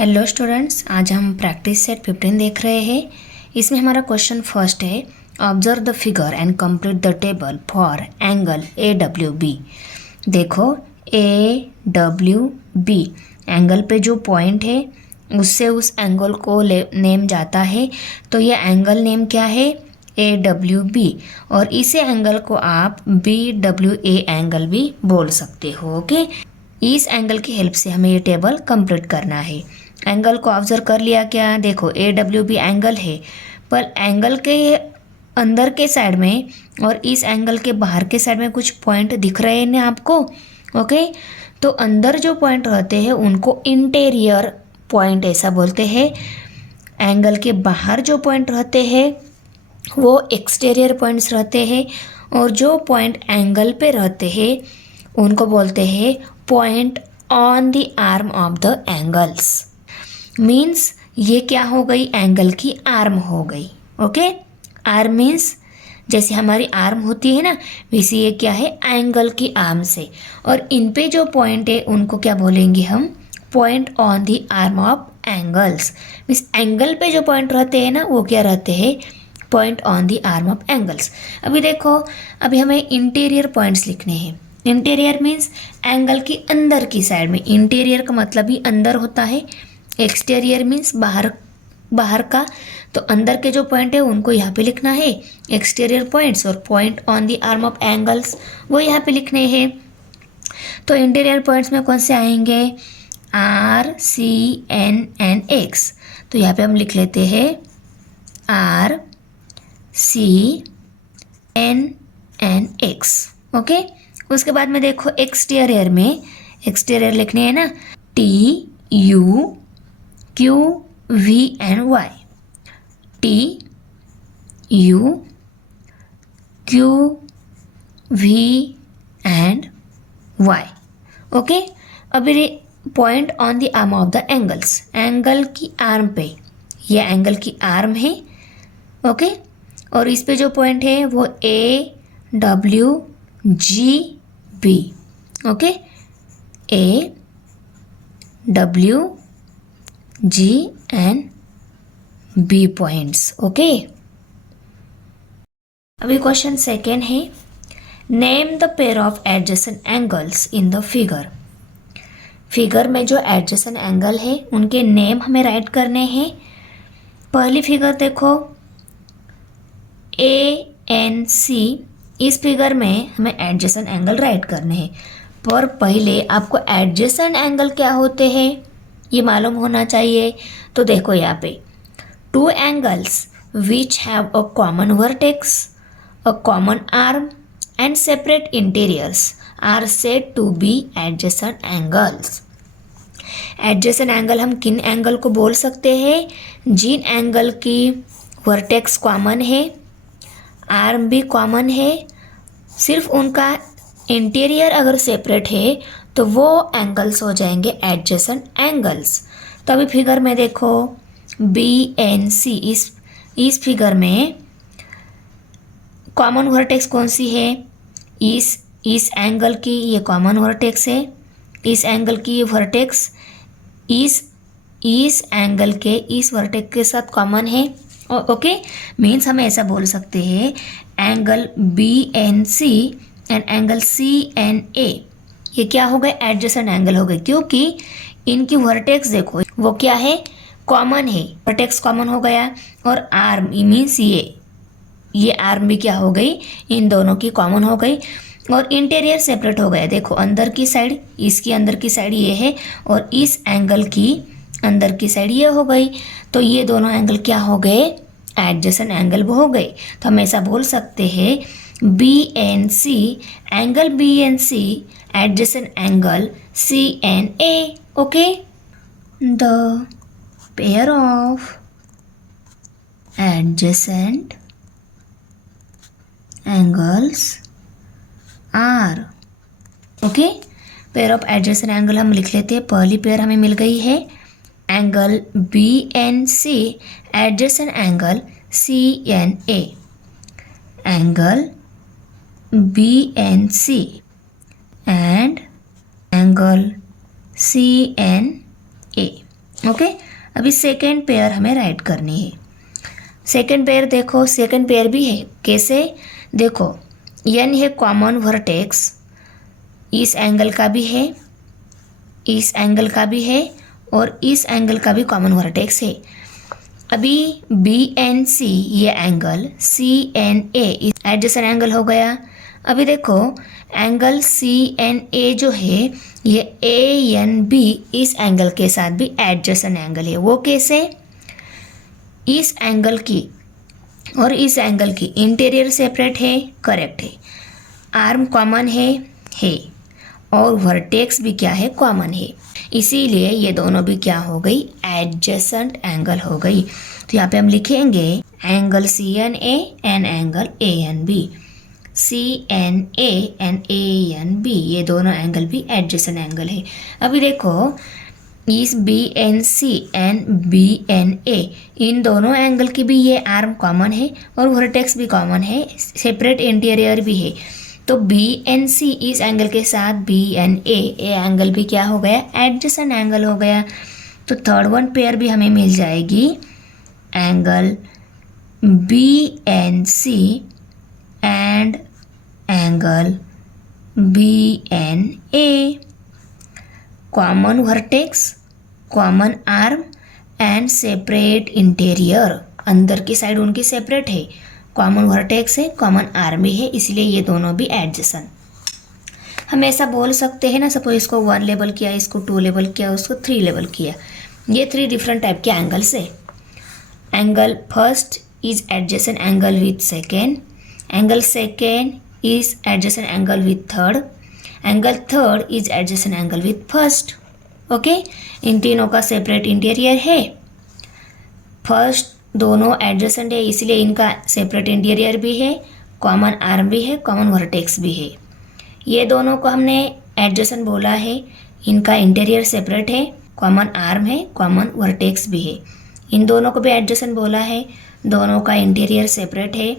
Hello students, आज हम practice set 15 देख रहे हैं। इसमें हमारा क्वेश्चन फर्स्ट है, observe the figure and complete the table for angle A W B. देखो ए डब्ल्यू बी एंगल पे जो पॉइंट है उससे उस एंगल को नेम जाता है, तो ये एंगल नेम क्या है, ए डब्ल्यू बी। और इसे एंगल को आप बी डब्ल्यू ए एंगल भी बोल सकते हो। ओके, इस एंगल की हेल्प से हमें ये टेबल कंप्लीट करना है। एंगल को ऑब्जर्व कर लिया क्या, देखो ए डब्ल्यू बी एंगल है, पर एंगल के अंदर के साइड में और इस एंगल के बाहर के साइड में कुछ पॉइंट दिख रहे हैं ना आपको। ओके, तो अंदर जो पॉइंट रहते हैं उनको इंटीरियर पॉइंट ऐसा बोलते हैं। एंगल के बाहर जो पॉइंट रहते हैं वो एक्सटीरियर पॉइंट्स रहते हैं, और जो पॉइंट एंगल पे रहते हैं उनको बोलते हैं point on the arm of the angles. Means ये क्या हो गई, एंगल की आर्म हो गई। ओके, आर्म मीन्स जैसे हमारी आर्म होती है ना, वैसे ये क्या है, एंगल की आर्म से। और इन पे जो पॉइंट है उनको क्या बोलेंगे हम, point on the arm of angles. Means angle पे जो पॉइंट रहते हैं ना वो क्या रहते हैं, point on the arm of angles. अभी देखो, अभी हमें इंटीरियर पॉइंट्स लिखने हैं। इंटीरियर मीन्स एंगल की अंदर की साइड में, इंटीरियर का मतलब ही अंदर होता है। एक्सटीरियर मीन्स बाहर का, तो अंदर के जो पॉइंट है उनको यहाँ पे लिखना है एक्सटीरियर पॉइंट्स, और point on the arm of angles वो यहाँ पे लिखने हैं। तो इंटीरियर पॉइंट्स में कौन से आएंगे, R C N N X. तो यहाँ पे हम लिख लेते हैं R C N N X. Okay, उसके बाद में देखो एक्सटीरियर में, एक्सटीरियर लिखने हैं ना, T U Q V N Y. T U Q V and Y. Okay, अभी point on the arm of the angles, angle की आर्म पे, ये एंगल की आर्म है। ओके, और इस पे जो पॉइंट है वो A W G B. Okay, A W G and B points. Okay, अभी क्वेश्चन सेकेंड है, name the pair of adjacent angles in the figure. Figure में जो एडजेसेंट एंगल है उनके नेम हमें राइट करने हैं। पहली फिगर देखो ए एन सी, इस फिगर में हमें एडजेसेंट एंगल राइट करने हैं। पर पहले आपको एडजेसेंट एंगल क्या होते हैं ये मालूम होना चाहिए। तो देखो यहाँ पे two angles which have a common vertex, a common arm and separate interiors are said to be adjacent angles. Adjacent angle हम किन एंगल को बोल सकते हैं, जिन एंगल की वर्टेक्स कॉमन है, आर्म भी कॉमन है, सिर्फ उनका इंटीरियर अगर सेपरेट है तो वो एंगल्स हो जाएंगे एडजेसेंट एंगल्स। तो अभी फिगर में देखो बी एन सी, इस फिगर में कॉमन वर्टेक्स कौन सी है, इस एंगल की ये कॉमन वर्टेक्स है, इस एंगल की ये वर्टेक्स इस एंगल के इस वर्टेक्स के साथ कॉमन है। ओके, मीन्स हम ऐसा बोल सकते हैं angle B N C and angle C N A, ये क्या हो गए, एडजेसेंट एंगल हो गए, क्योंकि इनकी वर्टेक्स देखो वो क्या है, कॉमन है, वर्टेक्स कॉमन हो गया। और आर्म मीन्स ये आर्म भी क्या हो गई, इन दोनों की कॉमन हो गई। और इंटीरियर सेपरेट हो गया, देखो अंदर की साइड, इसकी अंदर की साइड ये है और इस एंगल की अंदर की साइड ये हो गई। तो ये दोनों एंगल क्या हो गए, एडजेसेंट एंगल हो गए। तो हम ऐसा बोल सकते हैं B N C, angle B N C adjacent angle C N A. Okay, the pair of adjacent angles are. Okay, pair of adjacent angle हम लिख लेते हैं। पहली पेयर हमें मिल गई है angle B N C adjacent angle C N A, angle B N C and angle C N A. Okay, अभी सेकेंड पेयर हमें राइट करनी है। सेकेंड पेयर देखो, सेकेंड पेयर भी है। कैसे? देखो, एन है कॉमन वर्टेक्स, इस एंगल का भी है, इस एंगल का भी है और इस एंगल का भी कॉमन वर्टेक्स है। अभी बी एन सी ये angle, C N A adjacent angle हो गया। अभी देखो एंगल सी एन ए जो है ये ए एन बी इस एंगल के साथ भी एडजेसेंट एंगल है। वो कैसे? इस एंगल की और इस एंगल की इंटीरियर सेपरेट है, करेक्ट है। आर्म कॉमन है और वर्टेक्स भी क्या है? कॉमन है। इसीलिए ये दोनों भी क्या हो गई? एडजेसेंट एंगल हो गई। तो यहाँ पे हम लिखेंगे angle C N A and angle A N B. C N A and A N B ये दोनों एंगल भी एडजेसेंट एंगल है। अभी देखो इस B N C and B N A इन दोनों एंगल की भी ये आर्म कॉमन है और वर्टेक्स भी कॉमन है, सेपरेट इंटीरियर भी है। तो बी एन सी इस एंगल के साथ बी एन ए एंगल भी क्या हो गया? एडजेसेंट एंगल हो गया। तो थर्ड वन पेयर भी हमें मिल जाएगी angle B N C and angle B N A. Common vertex, common arm and separate interior. अंदर की साइड उनकी सेपरेट है, कॉमन वर्टेक्स है, कॉमन आर्म भी है, इसलिए ये दोनों भी एडजेसेंट। हम ऐसा बोल सकते हैं ना, सपोज इसको 1 लेवल किया, इसको 2 लेवल किया, उसको 3 लेवल किया। ये 3 डिफरेंट टाइप के एंगल्स है। Angle first is adjacent angle with second, angle second is adjacent angle with third, angle third is adjacent angle with first. Okay, इन तीनों का सेपरेट इंटीरियर है। फर्स्ट दोनों एडजेसेंट है इसलिए इनका सेपरेट इंटीरियर भी है, कॉमन आर्म भी है, कॉमन वर्टेक्स भी है। ये दोनों को हमने एडजेसेंट बोला है, इनका इंटीरियर सेपरेट है, कॉमन आर्म है, कॉमन वर्टेक्स भी है। इन दोनों को भी एडजेसेंट बोला है, दोनों का इंटीरियर सेपरेट है,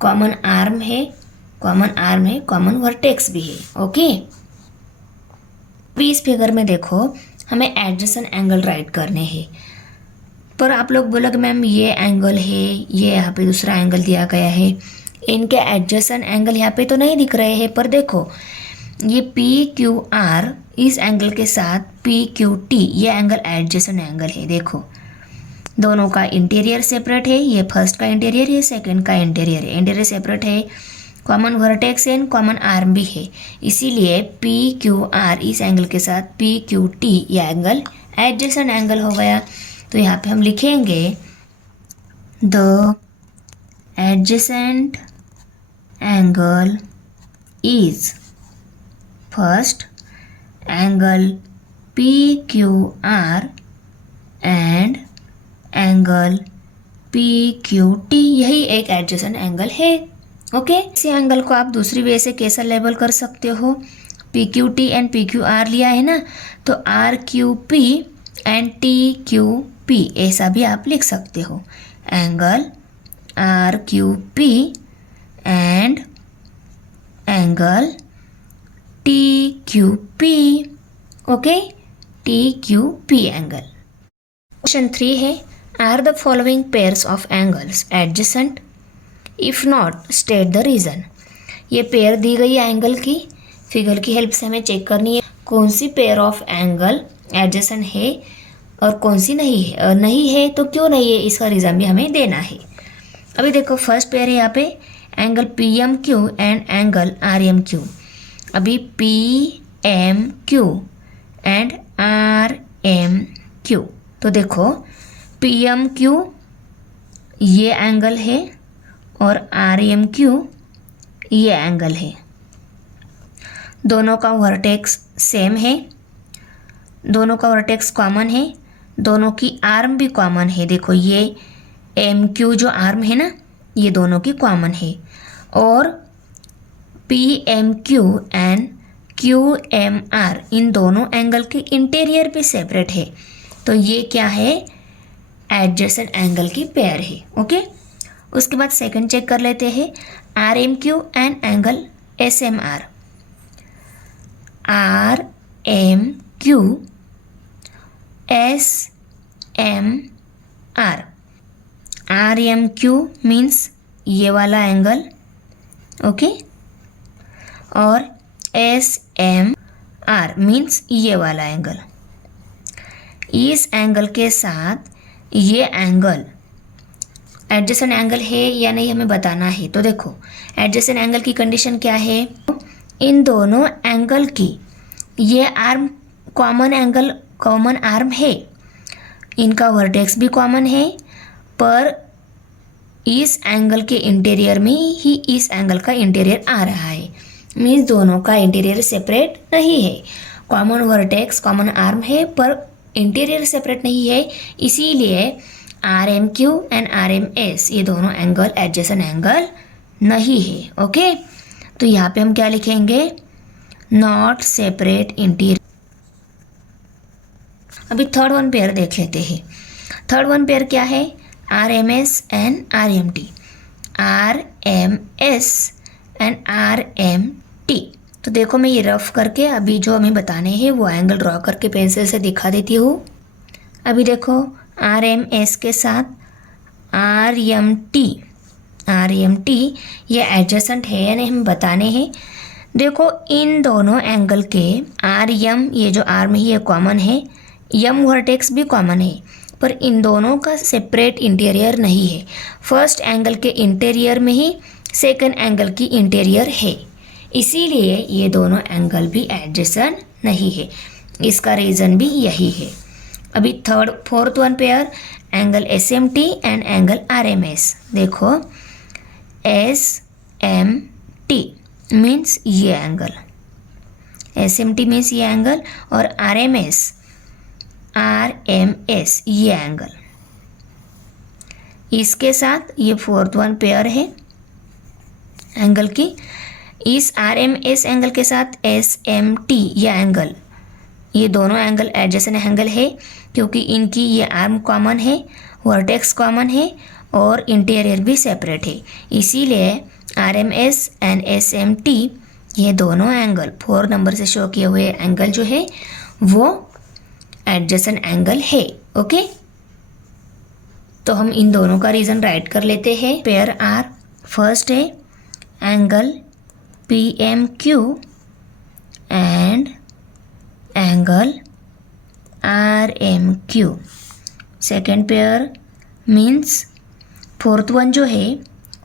कॉमन आर्म है, कॉमन वर्टेक्स भी है। ओके, अभी इस फिगर में देखो हमें एडजेसेंट एंगल राइट करने हैं। पर आप लोग बोलोगे मैम ये एंगल है, ये यहाँ पे दूसरा एंगल दिया गया है, इनके एडजेसेंट एंगल यहाँ पे तो नहीं दिख रहे हैं। पर देखो ये पी क्यू आर इस एंगल के साथ पी क्यू टी ये एंगल एडजेसेंट एंगल है। देखो दोनों का इंटीरियर सेपरेट है, ये फर्स्ट का इंटीरियर, ये सेकंड का इंटीरियर है, इंटीरियर सेपरेट है, common vertex and common arm भी है। इसीलिए पी क्यू आर इस एंगल के साथ पी क्यू टी ये एंगल एडजेसेंट एंगल हो गया। तो यहाँ पे हम लिखेंगे the adjacent angle is first angle P Q are and angle P Q T, यही एक एडजेसेंट एंगल है। ओके, इसी एंगल को आप दूसरी वे से कैसा लेबल कर सकते हो? P Q T and P Q R लिया है ना, तो R Q P and T Q P ऐसा भी आप लिख सकते हो। Angle R Q P and angle T Q P. Okay, T Q P angle. Question 3 है, are the following pairs of angles adjacent? If not state the reason. ये pair दी गई है एंगल की, फिगर की हेल्प से हमें check करनी है कौन सी पेयर ऑफ एंगल एडजेसेंट है और कौन सी नहीं है, और नहीं है तो क्यों नहीं है, इसका रीज़न भी हमें देना है। अभी देखो फर्स्ट पेयर है यहाँ पे angle P M Q and angle R M Q. अभी P M Q and R M Q, तो देखो पी एम क्यू ये एंगल है और आर एम क्यू ये एंगल है। दोनों का वर्टेक्स सेम है, दोनों का वर्टेक्स कॉमन है, दोनों की आर्म भी कॉमन है। देखो ये एम क्यू जो आर्म है ना, ये दोनों की कॉमन है। और P M Q and Q M R इन दोनों एंगल के इंटीरियर भी सेपरेट है। तो ये क्या है? एडजेसेंट एंगल की पेयर है। ओके, उसके बाद सेकंड चेक कर लेते हैं, R M Q and angle S M R. R M Q S M R, R M Q means ये वाला एंगल, ओके, और एस एम आर मीन्स ये वाला एंगल। इस एंगल के साथ ये एंगल एडजेसेंट एंगल है या नहीं हमें बताना है। तो देखो एडजेसेंट एंगल की कंडीशन क्या है, इन दोनों एंगल की ये आर्म कॉमन आर्म है, इनका वर्टेक्स भी कॉमन है, पर इस एंगल के इंटीरियर में ही इस एंगल का इंटीरियर आ रहा है, मीन्स दोनों का इंटीरियर सेपरेट नहीं है। कॉमन वर्टेक्स कॉमन आर्म है पर इंटीरियर सेपरेट नहीं है, इसीलिए R M Q and R M S ये दोनों एंगल एडजेसेंट एंगल नहीं है, ओके। तो यहाँ पे हम क्या लिखेंगे, नॉट सेपरेट इंटीरियर। अभी थर्ड वन पेयर देख लेते हैं। थर्ड वन पेयर क्या है, R M S and R M T, R M S and R M T. तो देखो मैं ये रफ करके अभी जो हमें बताने हैं वो एंगल ड्रॉ करके पेंसिल से दिखा देती हूँ। अभी देखो आर एम एस के साथ आर एम टी ये एडजेसेंट है या नहीं हमें बताने हैं। देखो इन दोनों एंगल के आर एम ये जो आर्म है ये कॉमन है, यम वर्टेक्स भी कॉमन है, पर इन दोनों का सेपरेट इंटीरियर नहीं है। फर्स्ट एंगल के इंटीरियर में ही सेकंड एंगल की इंटीरियर है, इसीलिए ये दोनों एंगल भी एडजेसेंट नहीं है। इसका रीज़न भी यही है। अभी fourth one pair angle S M T and angle R M S. देखो एस एम टी मीन्स ये angle, S M T means ये एंगल, और आर एम एस ये एंगल। इसके साथ ये फोर्थ वन पेयर है एंगल की। इस आर एम एस एंगल के साथ एस एम टी ये एंगल, ये दोनों एंगल एडजेसेंट एंगल है क्योंकि इनकी ये आर्म कॉमन है, वर्टेक्स कॉमन है और इंटीरियर भी सेपरेट है, इसीलिए R M S and S M T ये दोनों एंगल 4 नंबर से शो किए हुए एंगल जो है वो एडजेसेंट एंगल है, ओके। तो हम इन दोनों का रीज़न राइट कर लेते हैं। पेयर आर फर्स्ट है angle P M Q and angle R M Q. Second pair means fourth one जो है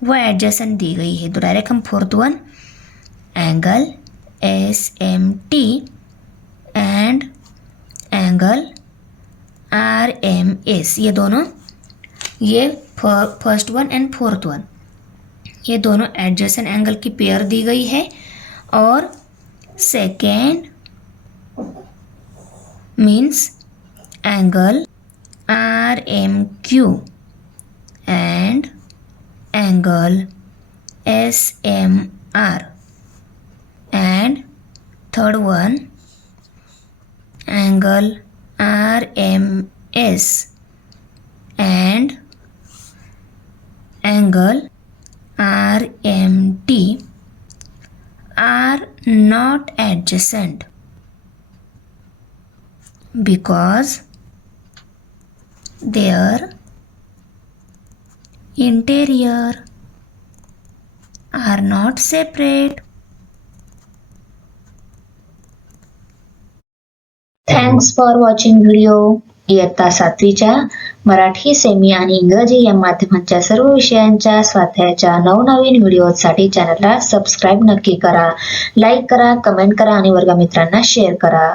वो एडजेसेंट दी गई है, तो डायरेक्ट हम fourth one angle S M T and angle R M S, ये दोनों, ये first one and fourth one ये दोनों एडजेसेंट एंगल की पेयर दी गई है, और second means angle R M Q and angle S M R, and third one angle R M S and angle R M T are not adjacent because their interior are not separate. Thanks for watching video. इयत्ता 7वीच्या Marathi, semi आणि इंग्रजी या माध्यमांच्या सर्व विषयांच्या स्वाध्यायाच्या नवनवीन व्हिडिओसाठी चॅनलला subscribe नक्की करा, लाईक करा, कमेंट करा आणि वर्गमित्रांना शेअर करा.